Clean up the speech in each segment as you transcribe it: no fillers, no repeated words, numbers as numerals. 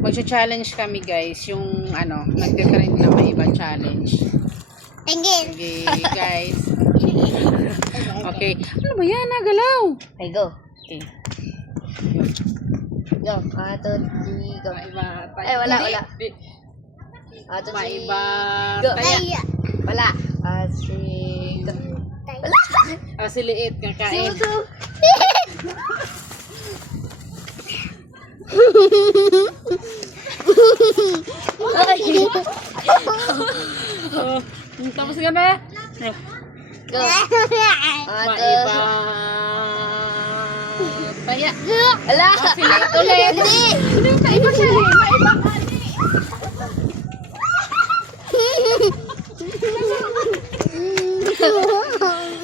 Magsa-challenge kami guys. Yung ano, nagtitrend na may iba challenge. Again. Okay guys. Okay. Ano ba yan? Nagalaw. Okay, go. Okay. Go. Ato, si, go. Maiba. Ay, wala. Ato, si, Maiba. go. Taya. Wala. Si, go. Wala. Si Liit. Kakain. Suso. Oh, tapos ka na. Go. Maiba. Taya. Wala. Si Liit ulit. Hindi. Maiba siya. Maiba ka.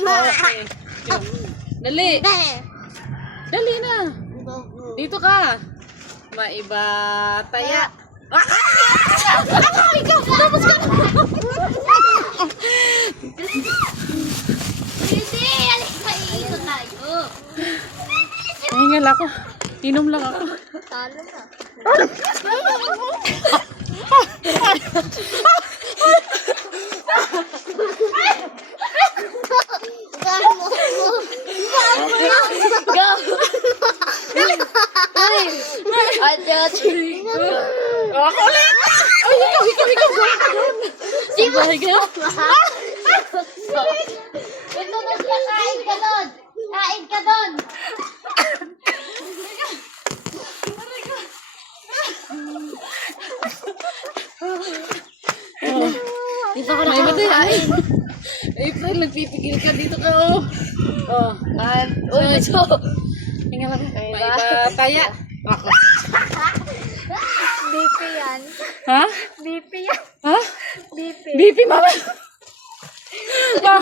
Okay. Dali. Dali na. Dito ka. Maiba. Taya. Ikaw. Tapos ka na. Hindi. Alikain tayo. Nahingal ako. Inom lang ako. Talo na. Go! Ako ulit! Ay, ikaw. Sige, ikaw. Ito na siya, kain ka doon! Kain ka doon! Dito ko May matay. April, nagpipigil ka. Dito ka, oh. Oh. Uy, so! Hingal ako. Maiba. Taya. Ako. BP yan. Ha? BP yan. Ha? BP. BP, mama. Ma.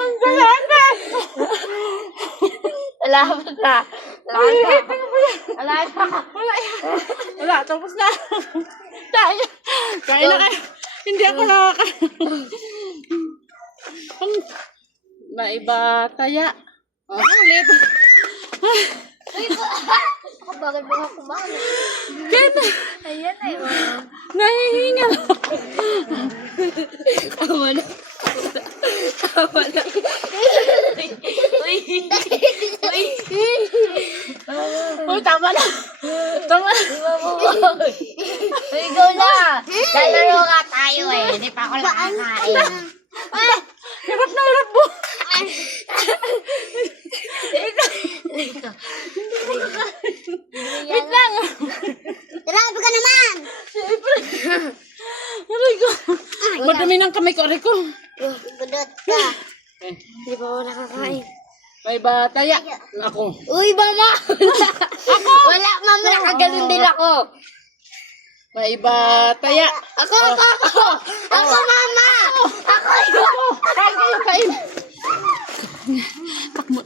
Ang galata. Salamat na. Wala, tapos na. Tayo. Kain na kayo. Hindi ako nakakain. Maiba taya. Oh, ulit. Bakit mo nga kumain? Kaya Ayan na yun. nahihingal ako. Tama na. Uy. Uy, tama na. Tama na. Uy, go na. Lalaro nga tayo eh. Hindi pa ako nakakain. Hirap na hirap mo. Wait lang. Grabe ka naman. Aray ko. Madami ng kamay ko. Aray ko. Gudot ka. Hindi pa ako nakakain. Maiba taya. Ako. Uy, mama. Wala, mama. Nakaganon din ako. Maiba taya. Ako. Ako, mama. Ako. Kain kayo, kain. Takmo.